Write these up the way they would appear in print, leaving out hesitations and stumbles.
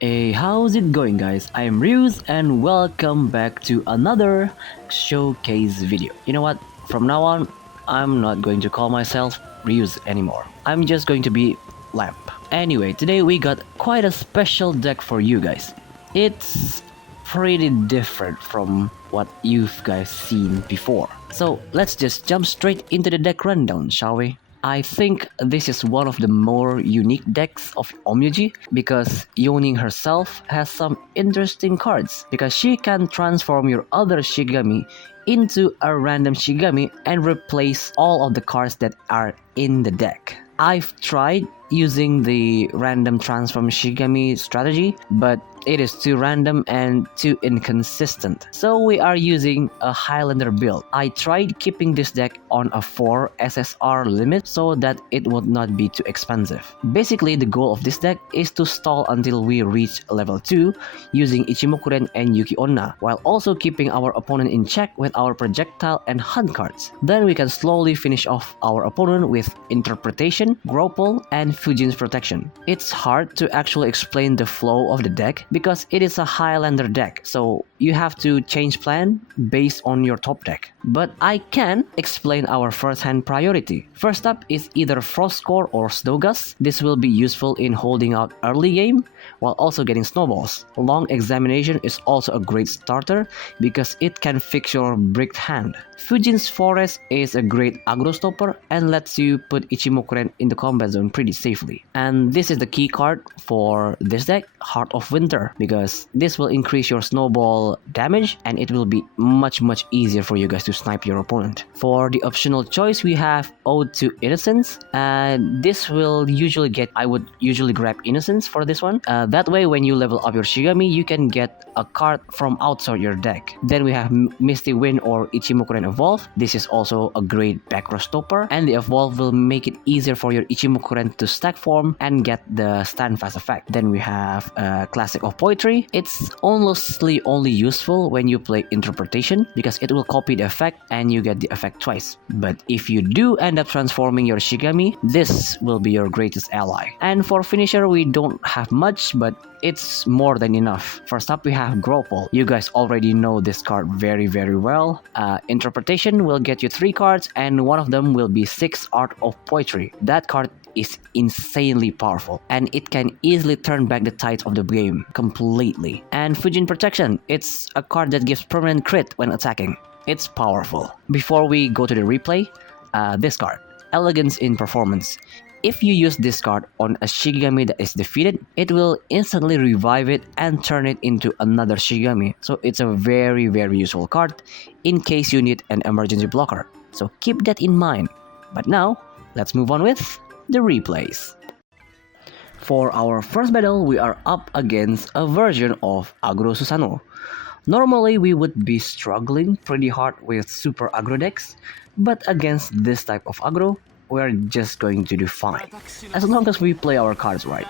Hey, how's it going guys? I'm Ryuz and welcome back to another showcase video. You know what? From now on, I'm not going to call myself Ryuz anymore. I'm just going to be Lamp. Anyway, today we got quite a special deck for you guys. It's pretty different from what you've guys seen before. So let's just jump straight into the deck rundown, shall we? I think this is one of the more unique decks of Onmyoji because Youning herself has some interesting cards because she can transform your other Shigami into a random Shigami and replace all of the cards that are in the deck. I've tried using the random transform Shigami strategy, but it is too random and too inconsistent. So we are using a Highlander build. I tried keeping this deck on a 4 SSR limit so that it would not be too expensive. Basically, the goal of this deck is to stall until we reach level 2 using Ichimokuren and Yuki Onna, while also keeping our opponent in check with our projectile and hunt cards. Then we can slowly finish off our opponent with Interpretation, Grapple, and Fujin's Protection. It's hard to actually explain the flow of the deck because it is a Highlander deck, so you have to change plan based on your top deck. But I can explain our first hand priority. First up is either Frost Core or Snow Gust. This will be useful in holding out early game while also getting snowballs. Long Examination is also a great starter because it can fix your bricked hand. Fujin's Forest is a great aggro stopper and lets you put Ichimokuren in the combat zone pretty safely. And this is the key card for this deck, Heart of Winter, because this will increase your snowball damage and it will be much easier for you guys to snipe your opponent. For the optional choice, we have Ode to Innocence, and this will usually get, I would usually grab Innocence for this one. That way when you level up your Shigami, you can get a card from outside your deck. Then we have Misty Wind or Ichimokuren Evolve. This is also a great backrow stopper, and the Evolve will make it easier for your Ichimokuren to stack form and get the stand fast effect. Then we have Classic of Poetry. It's honestly only useful when you play Interpretation because it will copy the effect and you get the effect twice. But if you do end up transforming your Shigami, this will be your greatest ally. And for finisher, we don't have much, but it's more than enough. First up, we have Grapple. You guys already know this card very well. Interpretation will get you 3 cards and one of them will be 6 Art of Poetry. That card is insanely powerful and it can easily turn back the tides of the game completely. And Fujin Protection, it's a card that gives permanent crit when attacking. It's powerful. Before we go to the replay, this card, Elegance in Performance. If you use this card on a Shigami that is defeated, it will instantly revive it and turn it into another Shigami. So it's a very useful card in case you need an emergency blocker. So keep that in mind. But now, let's move on with the replays. For our first battle, we are up against a version of Aggro Susanoo. Normally, we would be struggling pretty hard with super aggro decks, but against this type of aggro, we're just going to do fine, as long as we play our cards right.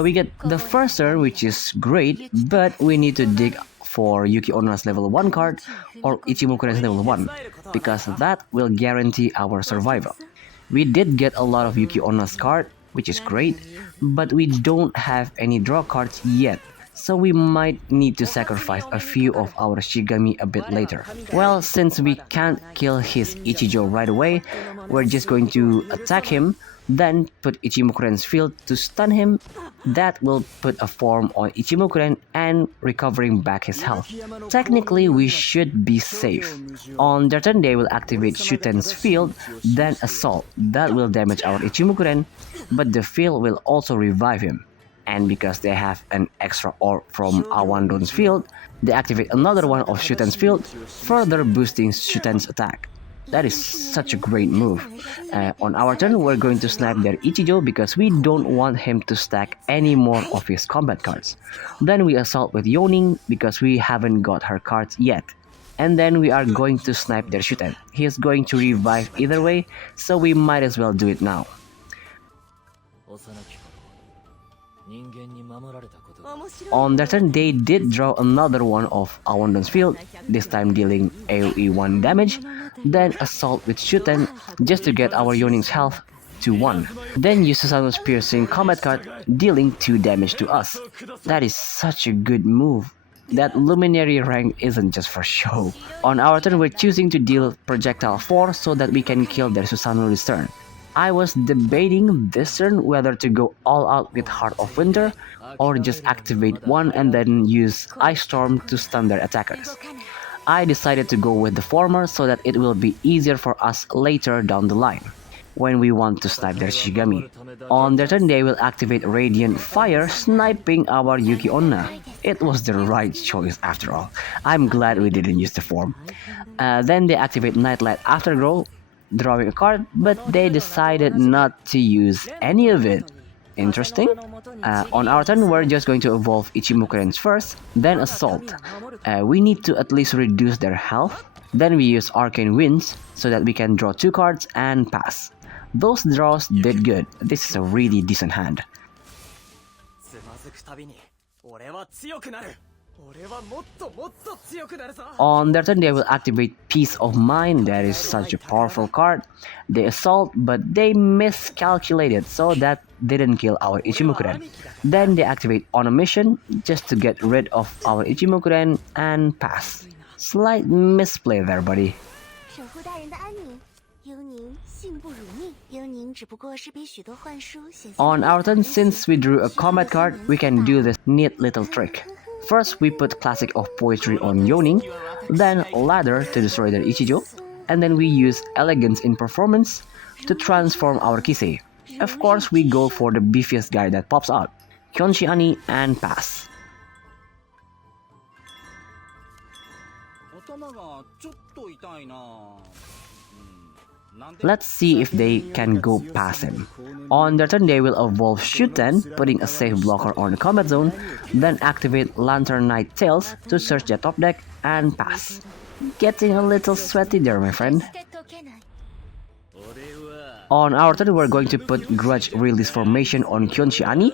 We get the first turn, which is great, but we need to dig for Yuki Onna's level 1 card or Ichimokuren's level 1, because that will guarantee our survival. We did get a lot of Yuki Onna's card, which is great, but we don't have any draw cards yet, so we might need to sacrifice a few of our Shigami a bit later. Well, since we can't kill his Ichijo right away, we're just going to attack him, then put Ichimokuren's field to stun him. That will put a form on Ichimokuren and recovering back his health. Technically, we should be safe. On their turn, they will activate Shuten's field, then Assault. That will damage our Ichimokuren, but the field will also revive him. And because they have an extra orb from Awandon's field, they activate another one of Shuten's field, further boosting Shuten's attack. That is such a great move. On our turn, we're going to snipe their Ichijo because we don't want him to stack any more of his combat cards. Then we assault with Youning because we haven't got her cards yet. And then we are going to snipe their Shuten. He is going to revive either way, so we might as well do it now. On their turn, they did draw another one of Awandon's field, this time dealing AoE 1 damage, then assault with Shuten just to get our Youning's health to 1. Then use Susanoo's piercing combat card, dealing 2 damage to us. That is such a good move. That luminary rank isn't just for show. On our turn, we're choosing to deal projectile 4 so that we can kill their Susanoo this turn. I was debating this turn whether to go all out with Heart of Winter or just activate 1 and then use Ice Storm to stun their attackers. I decided to go with the former so that it will be easier for us later down the line, when we want to snipe their Shigami. On their turn, they will activate Radiant Fire, sniping our Yuki Onna. It was the right choice after all. I'm glad we didn't use the form. Then they activate Nightlight Afterglow, drawing a card, but they decided not to use any of it. Interesting. On our turn, we're just going to evolve Ichimukurens first, then Assault. We need to at least reduce their health. Then we use Arcane Winds so that we can draw 2 cards and pass. Those draws did good. This is a really decent hand. On their turn, they will activate Peace of Mind. That is such a powerful card. They assault, but they miscalculated, so that didn't kill our Ichimukuren. Then they activate On a Mission just to get rid of our Ichimukuren and pass. Slight misplay there, buddy. On our turn, since we drew a combat card, we can do this neat little trick. First, we put Classic of Poetry on Youning, then Ladder to destroy their Ichijo, and then we use Elegance in Performance to transform our Kisei. Of course, we go for the beefiest guy that pops out, Kyonshi Ani, and pass. Let's see if they can go past him. On their turn, they will evolve Shuten, putting a safe blocker on the combat zone, then activate Lantern Knight Tails to search the top deck and pass. Getting a little sweaty there, my friend. On our turn, we're going to put Grudge Release Formation on Kyonshi Ani.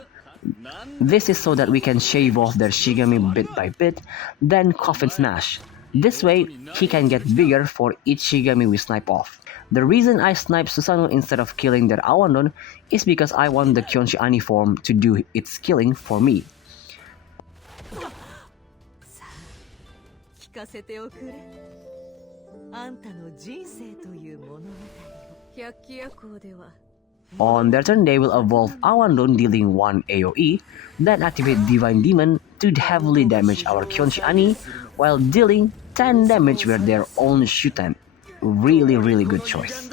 This is so that we can shave off their Shigami bit by bit, then Coffin Smash. This way, he can get bigger for each Shigami we snipe off. The reason I snipe Susanoo instead of killing their Awandon is because I want the Kyonshi Ani form to do its killing for me. On their turn, they will evolve Awandon, dealing 1 AoE, then activate Divine Demon to heavily damage our Kyonshi Ani while dealing 10 damage with their own Shuten. Really good choice.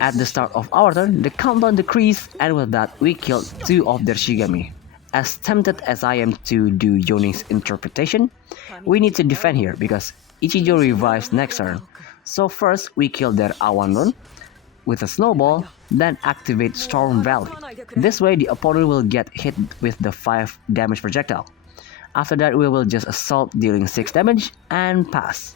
At the start of our turn, the countdown decreased, and with that, we killed 2 of their Shigami. As tempted as I am to do Youning's interpretation, we need to defend here because Ichijo revives next turn. So first, we kill their Awandon with a snowball, then activate Storm Valley. This way, the opponent will get hit with the 5 damage projectile. After that, we will just assault, dealing 6 damage and pass.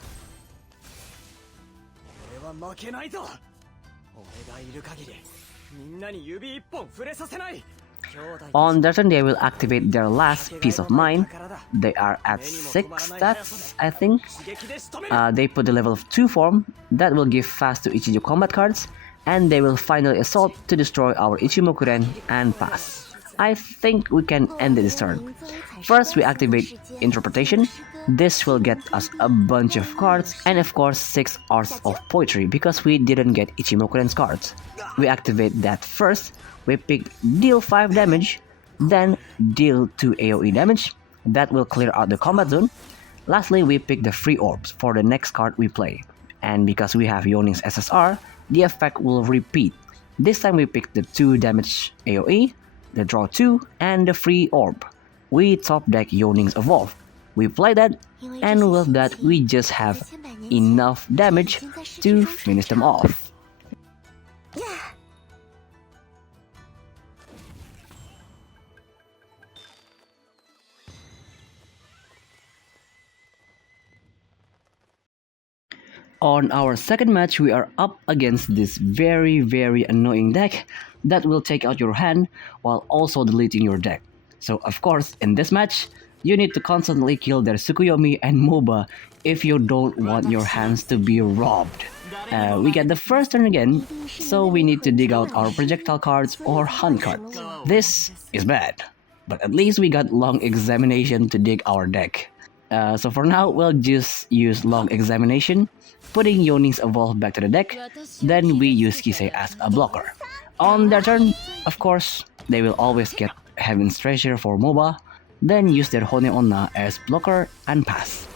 On their turn, they will activate their last Peace of Mind. They are at 6 stats, I think. They put the level of 2 form that will give fast to Ichijo combat cards, and they will finally assault to destroy our Ichimokuren and pass. I think we can end this turn. First, we activate Interpretation. This will get us a bunch of cards, and of course 6 Arts of Poetry because we didn't get Ichimokuren's cards. We activate that first. We pick deal 5 damage, then deal 2 AoE damage. That will clear out the combat zone. Lastly, we pick the free orbs for the next card we play. And because we have Youning's SSR, the effect will repeat. This time we pick the 2 damage AoE, the draw 2, and the free orb. We top deck Youning's Evolve. We play that, and with that we just have enough damage to finish them off. On our second match, we are up against this very annoying deck that will take out your hand while also deleting your deck. So of course, in this match, you need to constantly kill their Tsukuyomi and Mouba if you don't want your hands to be robbed. We get the first turn again, so we need to dig out our projectile cards or hunt cards. This is bad, but at least we got long examination to dig our deck. So for now, we'll just use long examination, putting Youning's evolve back to the deck, then we use Kisei as a blocker. On their turn, of course, they will always get Heaven's Treasure for Mouba, then use their Hone Onna as blocker and pass.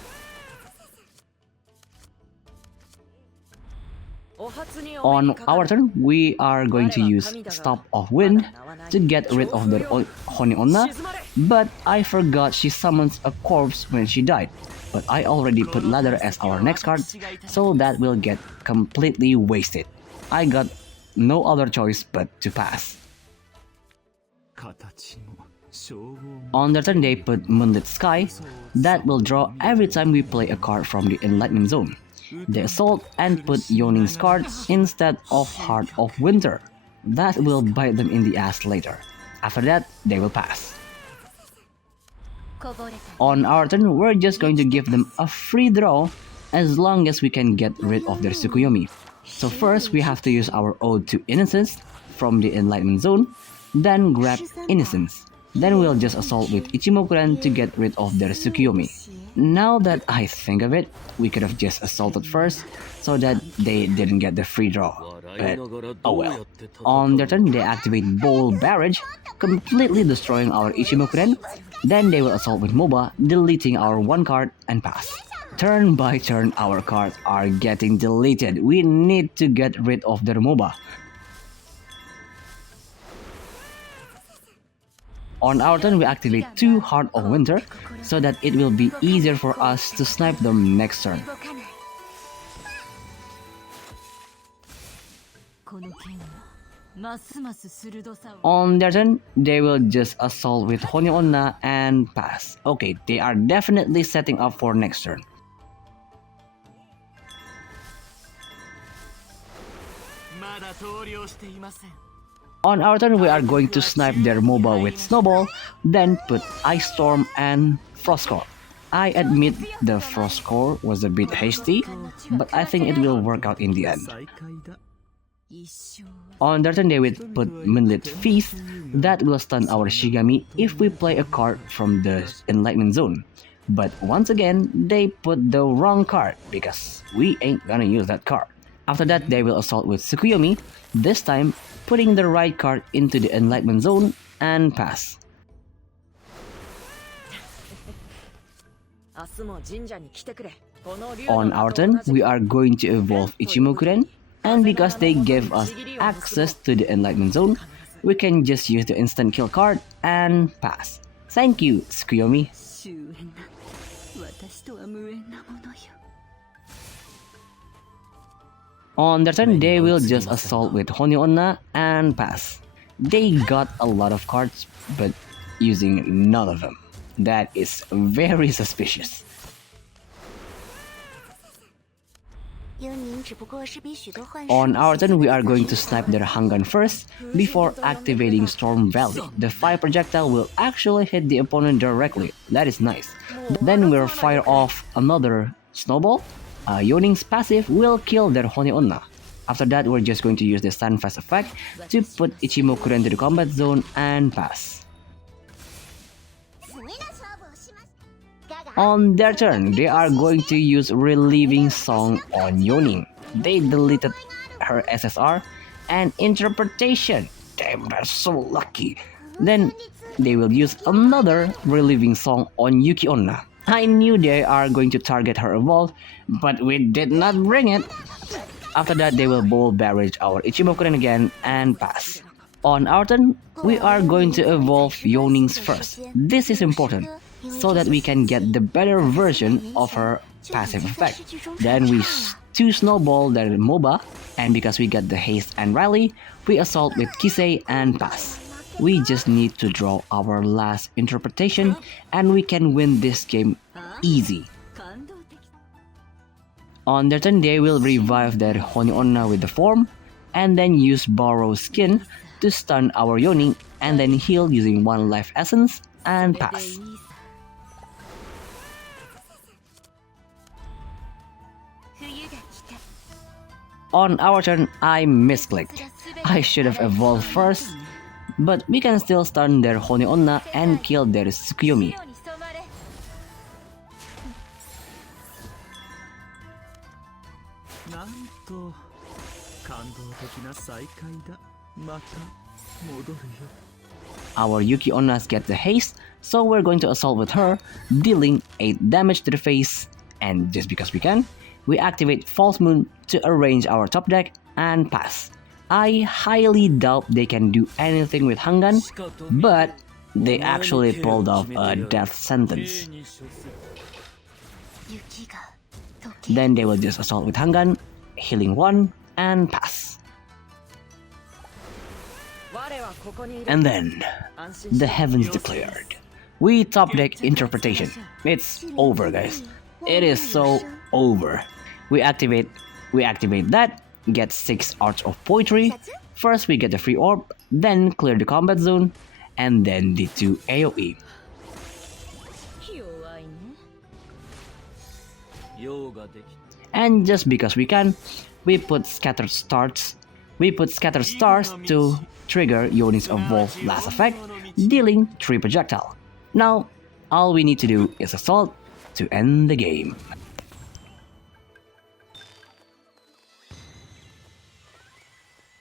On our turn, we are going to use Stop of Wind to get rid of their Hone Onna, but I forgot she summons a corpse when she died. But I already put Ladder as our next card, so that will get completely wasted. I got no other choice but to pass. On their turn, they put Moonlit Sky, that will draw every time we play a card from the Enlightenment Zone. They assault and put Youning's card instead of Heart of Winter. That will bite them in the ass later. After that, they will pass. On our turn, we're just going to give them a free draw as long as we can get rid of their Tsukuyomi. So first, we have to use our Ode to Innocence from the Enlightenment Zone, then grab Innocence. Then we'll just assault with Ichimokuren to get rid of their Tsukuyomi. Now that I think of it, we could have just assaulted first so that they didn't get the free draw. But oh well. On their turn, they activate Bowl Barrage, completely destroying our Ichimokuren. Then they will assault with Mouba, deleting our one card and pass. Turn by turn, our cards are getting deleted. We need to get rid of their Mouba. On our turn, we activate 2 Heart of Winter so that it will be easier for us to snipe them next turn. On their turn, they will just assault with Hone Onna and pass. Okay, they are definitely setting up for next turn. On our turn, we are going to snipe their Mouba with Snowball, then put Ice Storm and Frostcore. I admit the Frostcore was a bit hasty, but I think it will work out in the end. On their turn, they will put Moonlit Feast, that will stun our Shigami if we play a card from the Enlightenment Zone. But once again, they put the wrong card because we ain't gonna use that card. After that, they will assault with Tsukuyomi, this time putting the right card into the Enlightenment Zone and pass. On our turn, we are going to evolve Ichimokuren, and because they gave us access to the Enlightenment Zone, we can just use the instant kill card and pass. Thank you, Tsukuyomi. On their turn, they will just assault with Hone Onna and pass. They got a lot of cards, but using none of them. That is very suspicious. On our turn, we are going to snipe their Hangan first before activating Storm Valley. The fire projectile will actually hit the opponent directly. That is nice. Then we'll fire off another Snowball. Youning's passive will kill their Hone Onna. After that, we're just going to use the Standfast effect to put Ichimokuren to the combat zone and pass. On their turn, they are going to use Relieving Song on Youning. They deleted her SSR and Interpretation. Damn, they're so lucky. Then they will use another Relieving Song on Yuki Onna. I knew they are going to target her evolve, but we did not bring it. After that, they will Bowl Barrage our Ichimokuren again and pass. On our turn, we are going to evolve Youning's first. This is important, so that we can get the better version of her passive effect. Then we 2 Snowball their Mouba, and because we got the Haste and Rally, we assault with Kisei and pass. We just need to draw our last interpretation and we can win this game easy. On their turn, they will revive their Hone Onna with the form and then use Borrow Skin to stun our Youning and then heal using 1 life essence and pass. On our turn, I misclicked. I should have evolved first, but we can still stun their Hone Onna and kill their Tsukuyomi. Our Yuki Onnas get the haste, so we're going to assault with her, dealing 8 damage to the face, and just because we can, we activate False Moon to arrange our top deck and pass. I highly doubt they can do anything with Hangan, but they actually pulled off a death sentence. Then they will just assault with Hangan, healing 1, and pass. And then, the heavens declared. We top deck Interpretation. It's over, guys. It is so over. We activate that, get 6 Arts of Poetry. First we get the free orb, then clear the combat zone, and then the 2 AoE. And just because we can, we put Scattered Stars to trigger Youning's Evolve last effect, dealing 3 projectile. Now, all we need to do is assault to end the game.